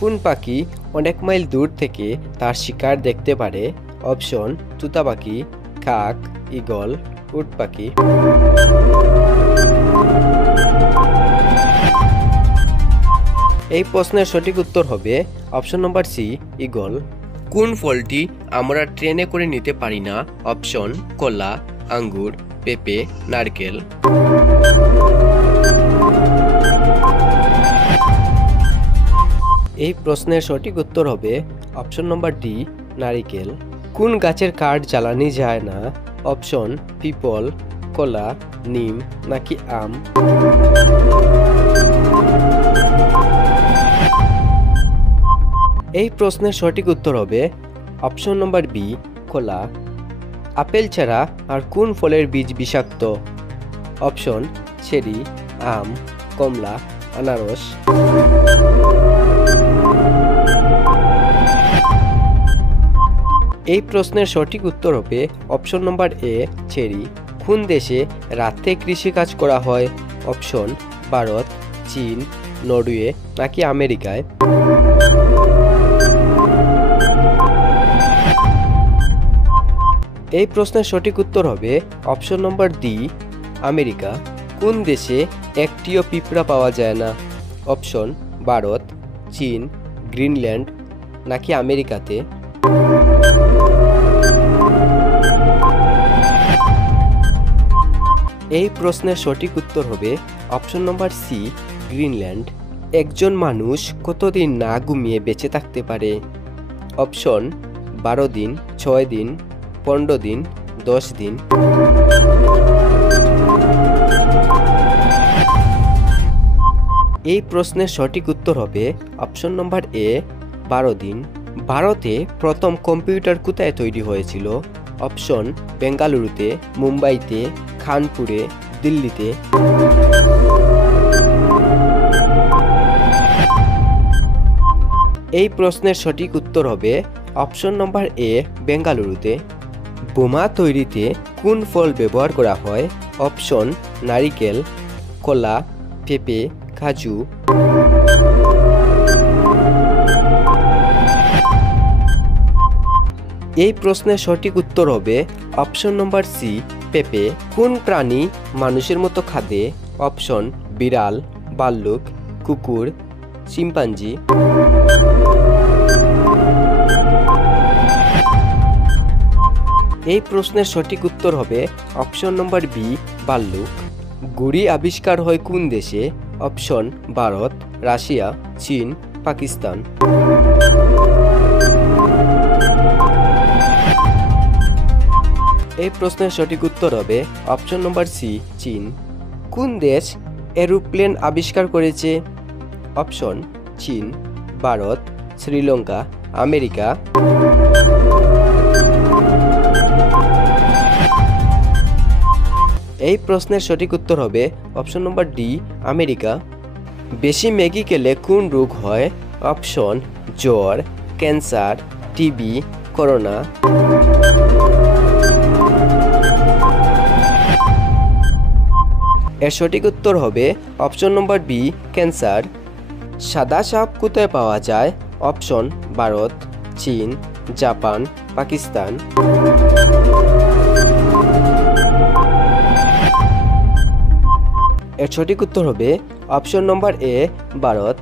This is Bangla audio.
কোন পাখি অনেক মাইল দূর থেকে তার শিকার দেখতে পারে? অপশন তুতা পাখি, কাক, ঈগল, উট পাখি। এই প্রশ্নের সঠিক উত্তর হবে অপশন নম্বর সি, ঈগল। কোন ফলটি আমরা ট্রেনে করে নিতে পারি না? অপশন কলা, আঙ্গুর, পেঁপে, নারকেল। এই প্রশ্নের সঠিক উত্তর হবে অপশন নম্বর ডি, নারিকেল। কোন গাছের কাঠ জ্বালানি যায় না? অপশন পিপল, কলা, নিম নাকি আম। এই প্রশ্নের সঠিক উত্তর হবে অপশন নম্বর বি, কলা। আপেল ছাড়া আর কোন ফলের বীজ বিষাক্ত? অপশন চেরি, আম, কমলা, আনারস। এই প্রশ্নের সঠিক উত্তর হবে অপশন নম্বর এ, চেরি। কোন দেশে রাতে কৃষিকাজ করা হয়? অপশন ভারত, চীন, নরওয়ে নাকি আমেরিকায়। এই প্রশ্নের সঠিক উত্তর হবে অপশন নম্বর ডি, আমেরিকা। কোন দেশে একটিও পিঁপড়া পাওয়া যায় না? অপশন ভারত, চীন, গ্রিনল্যান্ড নাকি আমেরিকাতে। এই প্রশ্নের সঠিক উত্তর হবে অপশন নম্বর সি, গ্রিনল্যান্ড। একজন মানুষ কতদিন না ঘুমিয়ে বেঁচে থাকতে পারে? অপশন 12 দিন, 6 দিন, 15 দিন, 10 দিন। এই প্রশ্নের সঠিক উত্তর হবে অপশন নম্বর এ, 12 দিন। ভারতে প্রথম কম্পিউটার কোথায় তৈরি হয়েছিল? অপশন বেঙ্গালুরুতে, মুম্বাইতে, কানপুরে, দিল্লিতে। এই প্রশ্নের সঠিক উত্তর হবে অপশন নম্বর এ, বেঙ্গালুরুতে। বোমা তৈরিতে কোন ফল ব্যবহার করা হয়? অপশন নারিকেল, কলা, পেঁপে, কাজু। এই প্রশ্নের সঠিক উত্তর হবে অপশন নম্বর সি, পেঁপে। কোন প্রাণী মানুষের মতো খাদ্যে? অপশন বিড়াল, ভাল্লুক, কুকুর, চিম্পাঞ্জি। এই প্রশ্নের সঠিক উত্তর হবে অপশন নম্বর বি, ভাল্লুক। ঘুড়ি আবিষ্কার হয় কোন দেশে? অপশন ভারত, রাশিয়া, চীন, পাকিস্তান। এই প্রশ্নের সঠিক উত্তর হবে অপশন নম্বর সি, চীন। কোন দেশ এরোপ্লেন আবিষ্কার করেছে? অপশন চীন, ভারত, শ্রীলঙ্কা, আমেরিকা। এই প্রশ্নের সঠিক উত্তর হবে অপশন নম্বর ডি, আমেরিকা। বেশি ম্যাগি খেলে কোন রোগ হয়? অপশন জ্বর, ক্যান্সার, টিবি, করোনা। এর সঠিক উত্তর হবে অপশন নম্বর বি, ক্যান্সার। সাদা সাপ কোথায় পাওয়া যায়? অপশন ভারত, চীন, জাপান, পাকিস্তান। এর সঠিক উত্তর হবে অপশন নম্বর এ, ভারত।